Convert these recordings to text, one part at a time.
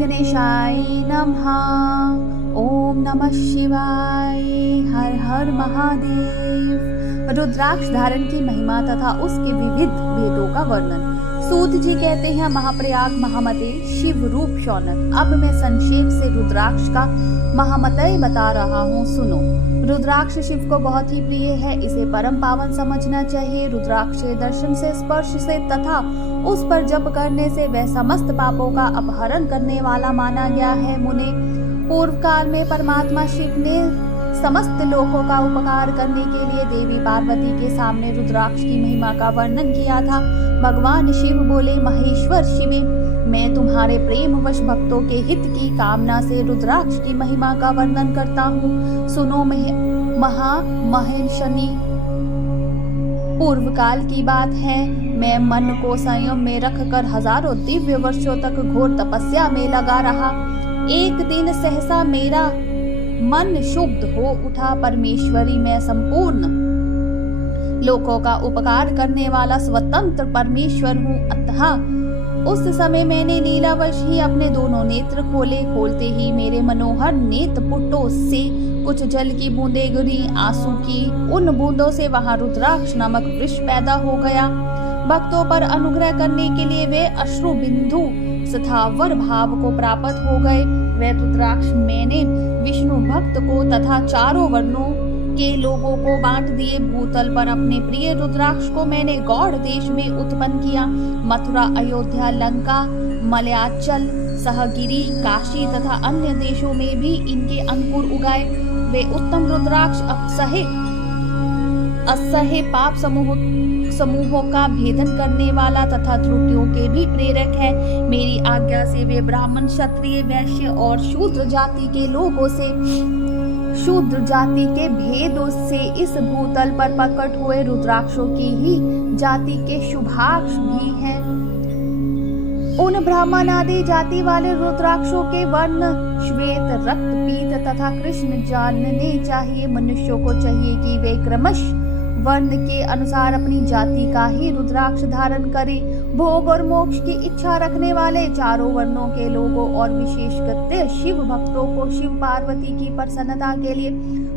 गणेशाय नमः। ओम नमः शिवाय। हर हर महादेव। रुद्राक्ष धारण की महिमा तथा उसके विविध भेदों का वर्णन। सूत जी कहते हैं, महाप्रयाग महामते शिव रूप शौनक। अब मैं संक्षेप से रुद्राक्ष का महामतय बता रहा हूँ, सुनो। रुद्राक्ष शिव को बहुत ही प्रिय है, इसे परम पावन समझना चाहिए। रुद्राक्ष दर्शन से, स्पर्श से तथा उस पर जप करने से वह समस्त पापों का अपहरण करने वाला माना गया है। मुने, पूर्व काल में परमात्मा शिव ने समस्त लोगों का उपकार करने के लिए देवी पार्वती के सामने रुद्राक्ष की महिमा का वर्णन किया था। भगवान शिव बोले, महेश्वर शिवे, मैं तुम्हारे प्रेम वश भक्तों के हित की कामना से रुद्राक्ष की महिमा का वर्णन करता हूँ। सुनो महामहिषनी। पूर्व काल की बात है, मैं मन को संयम में रखकर हजारों दिव्य वर्षों तक घोर तपस्या में लगा रहा। एक दिन सहसा मेरा मन शुद्ध हो उठा। परमेश्वरी, मैं संपूर्ण लोगों का उपकार करने वाला स्वतंत्र परमेश्वर हूँ। अतः उस समय मैंने लीलावश ही अपने दोनों नेत्र खोले। खोलते ही मेरे मनोहर नेत्र पुटों से कुछ जल की बूंदें गिरी। आंसू की उन बूंदों से वहां रुद्राक्ष नामक वृक्ष पैदा हो गया। भक्तों पर अनुग्रह करने के लिए वे अश्रु बिंदु स्थावर भाव को प्राप्त हो गए। वह रुद्राक्ष मैंने विष्णु भक्त को तथा चारों वर्णों के लोगों को बांट दिए। भूतल पर अपने प्रिय रुद्राक्ष को मैंने गौड़ देश में उत्पन्न किया। मथुरा, अयोध्या, लंका, मलयाचल, सहगिरी, काशी तथा अन्य देशों में भी इनके अंकुर उगाए। वे उत्तम रुद्राक्ष असह्य पाप समूहों का भेदन करने वाला तथा त्रुटियों के भी प्रेरक है। मेरी आज्ञा से वे ब्राह्मण, क्षत्रिय, वैश्य और शूद्र जाति के लोगों से, शूद्र जाति के भेदों से इस भूतल पर प्रकट हुए रुद्राक्षों की ही जाति के शुभाक्ष भी हैं। उन ब्राह्मण आदि जाति वाले रुद्राक्षों के वर्ण श्वेत, रक्त, पीत तथा कृष्ण जानने चाहिए। मनुष्यों को चाहिए कि वे क्रमश वर्ण के अनुसार अपनी जाति का ही रुद्राक्ष धारण करें। भोग और मोक्ष की इच्छा रखने वाले चारों वर्णों के लोगों और विशेषकर शिव भक्तों को शिव पार्वती की प्रसन्नता के लिए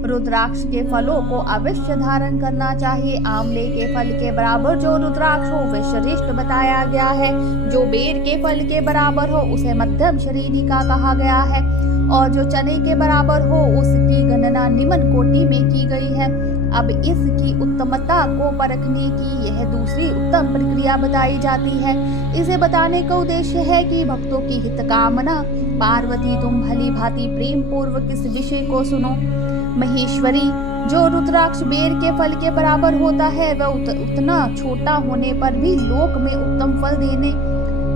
रुद्राक्ष के फलों को अवश्य धारण करना चाहिए। आंवले के फल के बराबर जो रुद्राक्ष हो वह श्रेष्ठ बताया गया है। जो बेर के फल के बराबर हो उसे मध्यम श्रेणी का कहा गया है, और जो चने के बराबर हो उसकी गणना निम्न कोटि में की गई है। अब इसकी उत्तमता को परखने की यह दूसरी उत्तम प्रक्रिया बताई जाती है। इसे बताने का उद्देश्य है कि भक्तों की हित कामना। पार्वती, तुम भली भांति प्रेम पूर्वक इस विषय को सुनो। महेश्वरी, जो रुद्राक्ष बेर के फल के बराबर होता है वह उतना छोटा होने पर भी लोक में उत्तम फल देने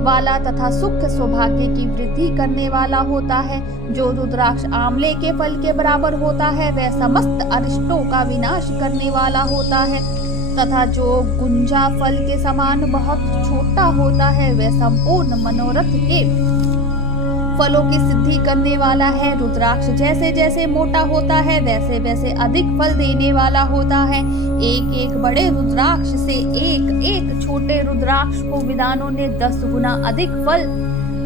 वाला तथा सुख सौभाग्य की वृद्धि करने वाला होता है। जो रुद्राक्ष आंवले के फल के बराबर होता है वह समस्त अरिष्टों का विनाश करने वाला होता है, तथा जो गुंजा फल के समान बहुत छोटा होता है वह संपूर्ण मनोरथ के फलों की सिद्धि करने वाला है। रुद्राक्ष जैसे जैसे मोटा होता है वैसे वैसे अधिक फल देने वाला होता है। एक एक बड़े रुद्राक्ष से एक एक छोटे रुद्राक्ष को विद्वानों ने 10 गुना अधिक फल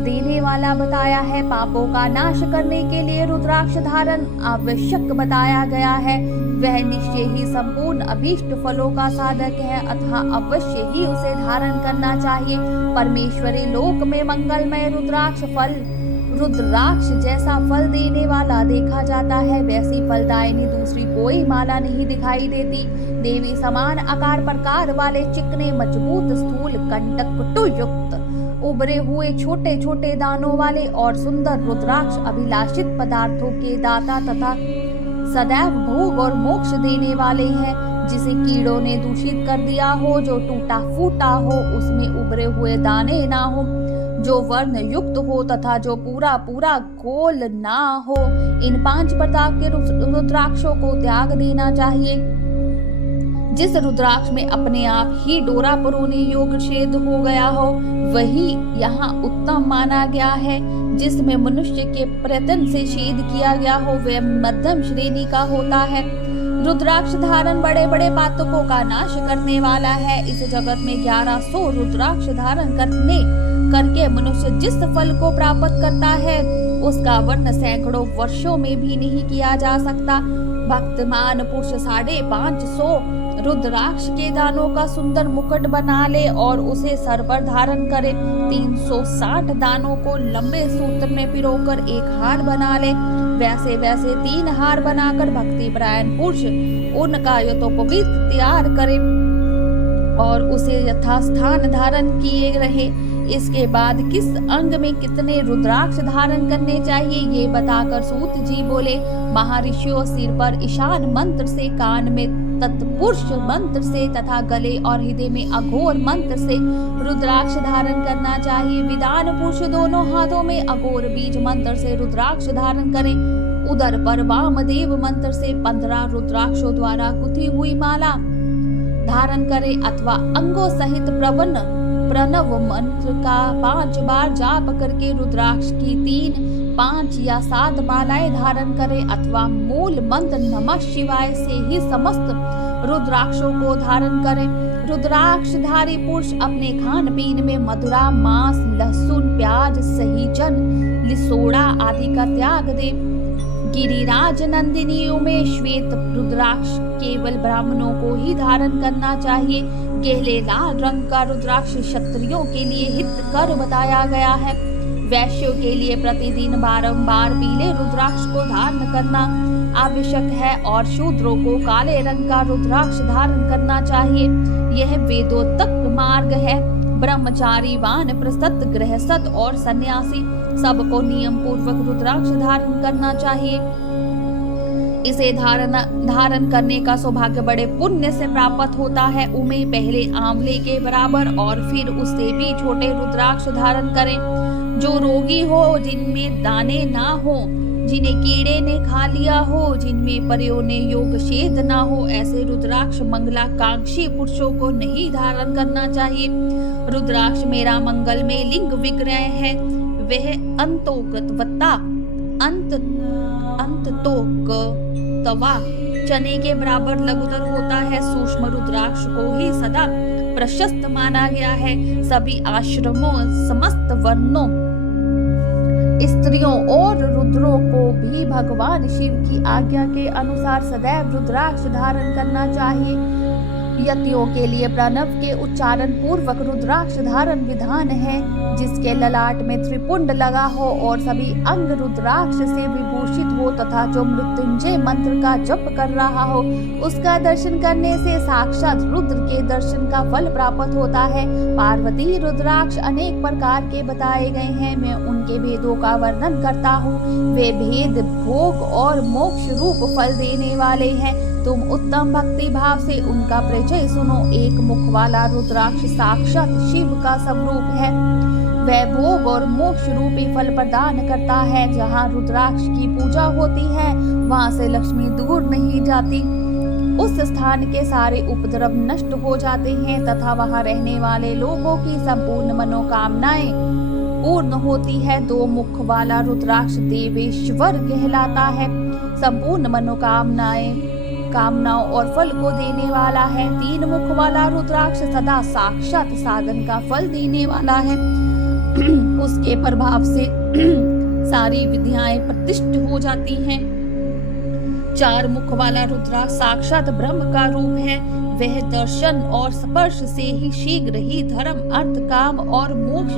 देने वाला बताया है। पापों का नाश करने के लिए रुद्राक्ष धारण आवश्यक बताया गया है। वह निश्चय ही संपूर्ण अभीष्ट फलों का साधक है, अतः अवश्य ही उसे धारण करना चाहिए। परमेश्वरी लोक में मंगलमय रुद्राक्ष जैसा फल देने वाला देखा जाता है, वैसी फलदायिनी दूसरी कोई माला नहीं दिखाई देती। देवी समान आकार प्रकार वाले चिकने, मजबूत, स्थूल, कंटक युक्त, उभरे हुए छोटे छोटे दानों वाले और सुंदर रुद्राक्ष अभिलाषित पदार्थों के दाता तथा सदैव भोग और मोक्ष देने वाले हैं। जिसे कीड़ों ने दूषित कर दिया हो, जो टूटा फूटा हो, उसमें उभरे हुए दाने ना हो, जो वर्ण युक्त हो तथा जो पूरा पूरा गोल ना हो। इन 5 प्रकार के रुद्राक्षों को त्याग देना चाहिए। जिस रुद्राक्ष में अपने आप ही डोरा परोने योग्य छेद हो गया हो वही यहाँ उत्तम माना गया है। जिसमें मनुष्य के प्रयत्न से छेद किया गया हो वह मध्यम श्रेणी का होता है। रुद्राक्ष धारण बड़े बड़े पातकों का नाश करने वाला है। इस जगत में 1100 रुद्राक्ष धारण करने करके मनुष्य जिस फल को प्राप्त करता है उसका वर्णन सैकड़ों वर्षों में भी नहीं किया जा सकता। भक्तमान पुरुष 550 रुद्राक्ष के दानों का सुंदर मुकुट बना ले और उसे सर पर धारण करे। 360 दानों को लंबे सूत्र में पिरोकर एक हार बना ले। वैसे वैसे 3 हार बनाकर भक्ति परायण पुरुष उनका यथोपवीत तैयार करे और उसे यथास्थान धारण किए रहे। इसके बाद किस अंग में कितने रुद्राक्ष धारण करने चाहिए ये बताकर सूत जी बोले, महर्षियों सिर पर ईशान मंत्र से, कान में तत्पुरुष मंत्र से तथा गले और हृदय में अघोर मंत्र से रुद्राक्ष धारण करना चाहिए। विधान पुरुष दोनों हाथों में अघोर बीज मंत्र से रुद्राक्ष धारण करें। उदर पर वामदेव मंत्र से 15 रुद्राक्षों द्वारा गुथी हुई माला धारण करे अथवा अंगों सहित प्रणव मंत्र का 5 बार जाप करके रुद्राक्ष की 3, 5 या 7 मालाएं धारण करे अथवा मूल मंत्र नमः शिवाय से ही समस्त रुद्राक्षों को धारण करे। रुद्राक्षधारी पुरुष अपने खान पीन में मधुरा, मांस, लहसुन, प्याज, सहीजन, लिसोड़ा आदि का त्याग दे। गिरिराज नंदिनियों में श्वेत रुद्राक्ष केवल ब्राह्मणों को ही धारण करना चाहिए। गहरे लाल रंग का रुद्राक्ष क्षत्रियों के लिए हितकर बताया गया है। वैश्यों के लिए प्रतिदिन बारंबार पीले रुद्राक्ष को धारण करना आवश्यक है और शूद्रों को काले रंग का रुद्राक्ष धारण करना चाहिए। यह वेदोक्त मार्ग है। ब्रह्मचारी, वानप्रस्थ, गृहस्थ और सन्यासी सबको नियम पूर्वक रुद्राक्ष धारण करना चाहिए। इसे धारण करने का सौभाग्य बड़े पुण्य से प्राप्त होता है। उमे पहले आंवले के बराबर और फिर उससे भी छोटे रुद्राक्ष धारण करें। जो रोगी हो, जिनमें दाने ना हो, जिन्हें कीड़े ने खा लिया हो, जिनमें परियों ने योग शेद ना हो, ऐसे रुद्राक्ष मंगलाकांक्षी पुरुषों को नहीं धारण करना चाहिए। रुद्राक्ष मेरा मंगल में लिंग विग्रह है। वह अंततोक्तवा चने के बराबर लघुतर होता है। सूक्ष्म रुद्राक्ष को ही सदा प्रशस्त माना गया है। सभी आश्रमों, समस्त वर्णों, स्त्रियों और रुद्रों को भी भगवान शिव की आज्ञा के अनुसार सदैव रुद्राक्ष धारण करना चाहिए। यतियों के लिए प्रणव के उच्चारण पूर्वक रुद्राक्ष धारण विधान है। जिसके ललाट में त्रिपुंड लगा हो और सभी अंग रुद्राक्ष से विभूषित हो तथा जो मृत्युंजय मंत्र का जप कर रहा हो, उसका दर्शन करने से साक्षात रुद्र के दर्शन का फल प्राप्त होता है। पार्वती रुद्राक्ष अनेक प्रकार के बताए गए हैं। मैं उनके भेदों का वर्णन करता हूँ। वे भेद भोग और मोक्ष रूप फल देने वाले हैं। तुम उत्तम भक्ति भाव से उनका परिचय सुनो। एक मुख वाला रुद्राक्ष साक्षात शिव का स्वरूप है। वह भोग और मोक्ष रूपी फल प्रदान करता है। जहाँ रुद्राक्ष की पूजा होती है वहाँ से लक्ष्मी दूर नहीं जाती। उस स्थान के सारे उपद्रव नष्ट हो जाते हैं तथा वहाँ रहने वाले लोगों की संपूर्ण मनोकामनाएं पूर्ण होती है। 2 मुख वाला रुद्राक्ष देवेश्वर कहलाता है। संपूर्ण कामनाओं और फल को देने वाला है। 3 मुख वाला रुद्राक्ष सदा साक्षात साधन का फल देने वाला है। उसके प्रभाव से सारी विद्याएं प्रतिष्ठित हो जाती हैं। 4 मुख वाला रुद्राक्ष साक्षात ब्रह्म का रूप है। वह दर्शन और स्पर्श से ही शीघ्र ही धर्म, अर्थ, काम और मोक्ष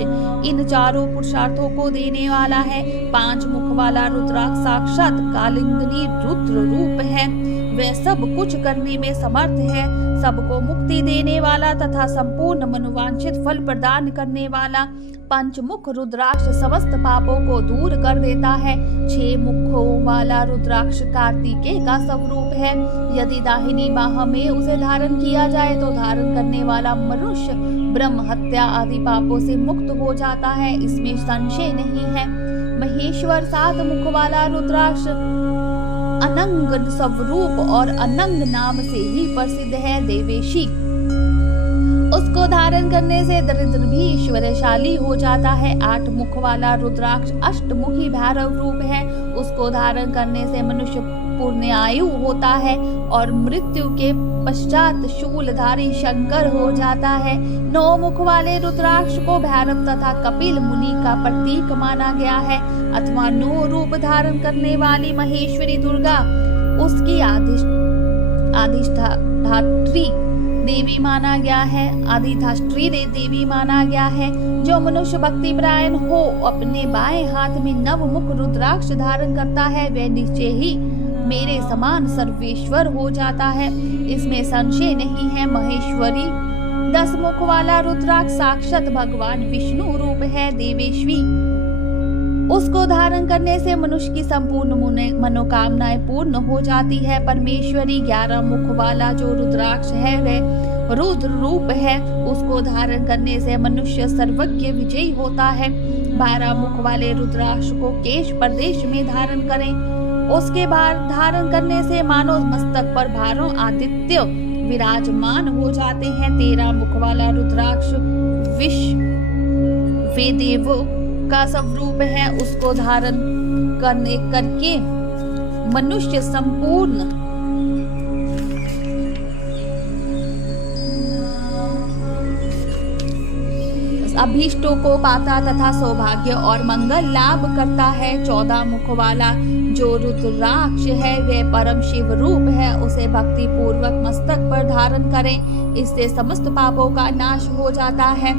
इन चारों पुरुषार्थों को देने वाला है। 5 मुख वाला रुद्राक्ष साक्षात कालिंदी रुद्र रूप है। वह सब कुछ करने में समर्थ है। सबको मुक्ति देने वाला तथा संपूर्ण मनोवांछित फल प्रदान करने वाला। 5 मुख रुद्राक्ष समस्त पापों को दूर कर देता है। 6 मुखों वाला रुद्राक्ष कार्तिकेय का स्वरूप है। यदि दाहिनी बाह में उसे धारण किया जाए तो धारण करने वाला मनुष्य ब्रह्म हत्या आदि पापों से मुक्त हो जाता है। इसमें संशय नहीं है। महेश्वर 7 मुख वाला रुद्राक्ष अनंग स्वरूप और अनंग नाम से ही प्रसिद्ध है। देवेशी उसको धारण करने से दरिद्र भी ईश्वरशाली हो जाता है। 8 मुख वाला रुद्राक्ष अष्टमुखी भैरव रूप है। उसको धारण करने से मनुष्य पुण्य आयु होता है और मृत्यु के पश्चात शूलधारी शंकर हो जाता है। 9 मुख वाले रुद्राक्ष को भैरव तथा कपिल मुनि का प्रतीक माना गया है अथवा 9 रूप धारण करने वाली महेश्वरी दुर्गा उसकी अधिष्ठात्री देवी माना गया है। अधिष्ठात्री देवी माना गया है। जो मनुष्य भक्ति परायण हो अपने बाएं हाथ में 9 मुख रुद्राक्ष धारण करता है वह निश्चय ही मेरे समान सर्वेश्वर हो जाता है, इसमें संशय नहीं है। महेश्वरी 10 मुख वाला रुद्राक्ष साक्षात भगवान विष्णु रूप है। देवेश्वरी उसको धारण करने से मनुष्य की संपूर्ण मनोकामनाएं पूर्ण हो जाती है। परमेश्वरी 11 मुख वाला जो रुद्राक्ष है वह रुद्र रूप है, उसको धारण करने से मनुष्य सर्वज्ञ विजयी होता है। 12 मुख वाले रुद्राक्ष को केश प्रदेश में धारण करें, उसके बाद धारण करने से मानो मस्तक पर भारों आदित्य विराजमान हो जाते हैं। 13 मुख वाला रुद्राक्ष वेदेव का स्वरूप है, उसको धारण करके मनुष्य संपूर्ण अभीष्टों को पाता तथा सौभाग्य और मंगल लाभ करता है। 14 मुख वाला जो रुद्राक्ष है वह परम शिव रूप है, उसे भक्ति पूर्वक मस्तक पर धारण करें, इससे समस्त पापों का नाश हो जाता है।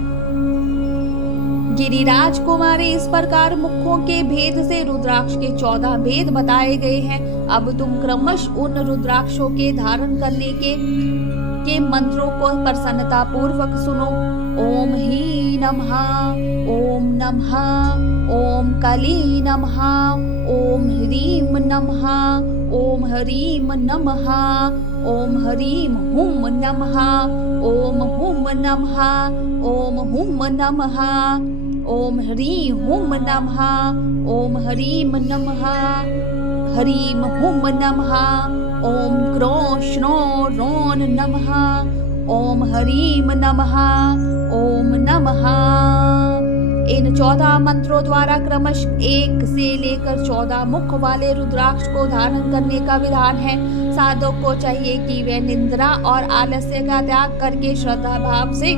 गिरिराज कुमारी इस प्रकार मुखों के भेद से रुद्राक्ष के 14 भेद बताए गए हैं। अब तुम क्रमश उन रुद्राक्षों के धारण करने के मंत्रों को प्रसन्नता पूर्वक सुनो। ओम ही नमः, ओम नमः, ओम कली नमः, ओम ह्रीम नमः, ओम ह्रीम नमः, ओम ह्रीम हुम नमः, ओम हुम नमः, ओम हुम नमः, ओम ह्रीम हुम नमः, ओम ह्रीम नमः, ह्रीम हुम नमः, ओम क्रों श्नो रोन नमः, ओम ह्रीम नमः, ओम नमः। इन 14 मंत्रों द्वारा क्रमश 1 से लेकर 14 मुख वाले रुद्राक्ष को धारण करने का विधान है। साधक को चाहिए कि वे निंद्रा और आलस्य का त्याग करके श्रद्धा भाव से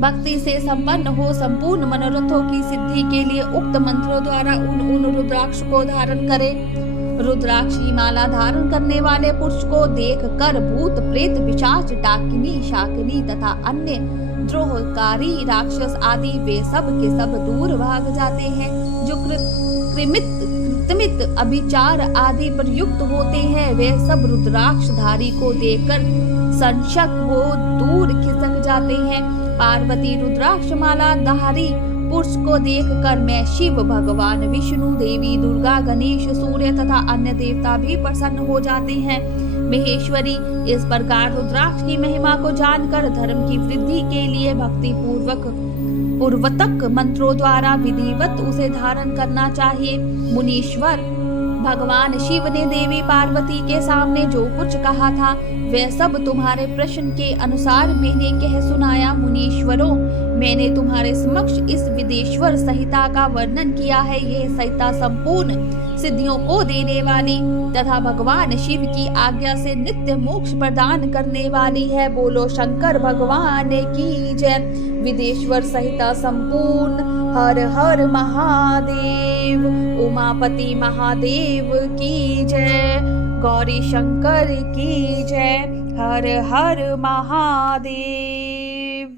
भक्ति से संपन्न हो संपूर्ण मनोरथों की सिद्धि के लिए उक्त मंत्रों द्वारा उन रुद्राक्ष को धारण करे। रुद्राक्षी माला धारण करने वाले पुरुष को देखकर भूत प्रेत पिशाच डाकिनी शाकिनी तथा अन्य द्रोहकारी राक्षस आदि वे सब के सब दूर भाग जाते हैं। जो कृत्रिमित अभिचार आदि प्रयुक्त होते हैं वे सब रुद्राक्षधारी को देखकर संशक हो दूर खिसक जाते हैं। पार्वती रुद्राक्ष माला धारी पुरुष को देखकर मैं शिव भगवान विष्णु देवी दुर्गा गणेश सूर्य तथा अन्य देवता भी प्रसन्न हो जाते हैं। महेश्वरी इस प्रकार रुद्राक्ष की महिमा को जानकर धर्म की वृद्धि के लिए भक्ति पूर्वक मंत्रों द्वारा विधिवत उसे धारण करना चाहिए। मुनीश्वर भगवान शिव ने देवी पार्वती के सामने जो कुछ कहा था वह सब तुम्हारे प्रश्न के अनुसार मैंने कह सुनाया। मुनीश्वरों, मैंने तुम्हारे समक्ष इस विदेश्वर संहिता का वर्णन किया है। यह संहिता संपूर्ण सिद्धियों को देने वाली तथा भगवान शिव की आज्ञा से नित्य मोक्ष प्रदान करने वाली है। बोलो शंकर भगवान की जय। विदेश्वर संहिता संपूर्ण। हर हर महादेव। उमापति महादेव की जय। गौरी शंकर की जय। हर हर महादेव।